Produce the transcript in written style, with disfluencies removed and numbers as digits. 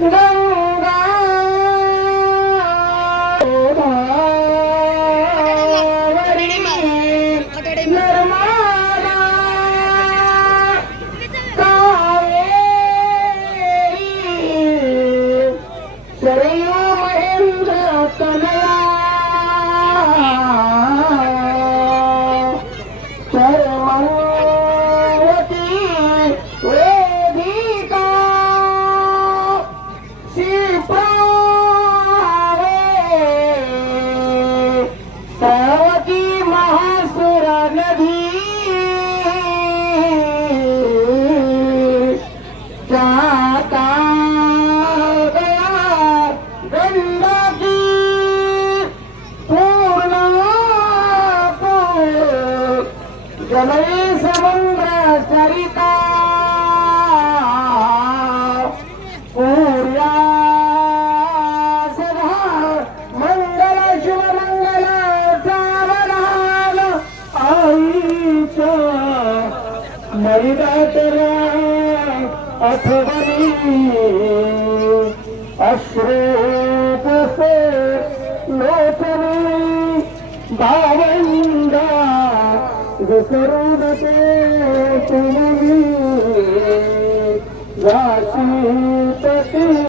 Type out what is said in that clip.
गंगा जलई समुद्र सरिता पूर्या सदा मंगल शिव मंगल सावधान आईच्या मैदातरा अथवरी अश्रू से लोचनी भावंदा विसरूनते तुम्ही वासी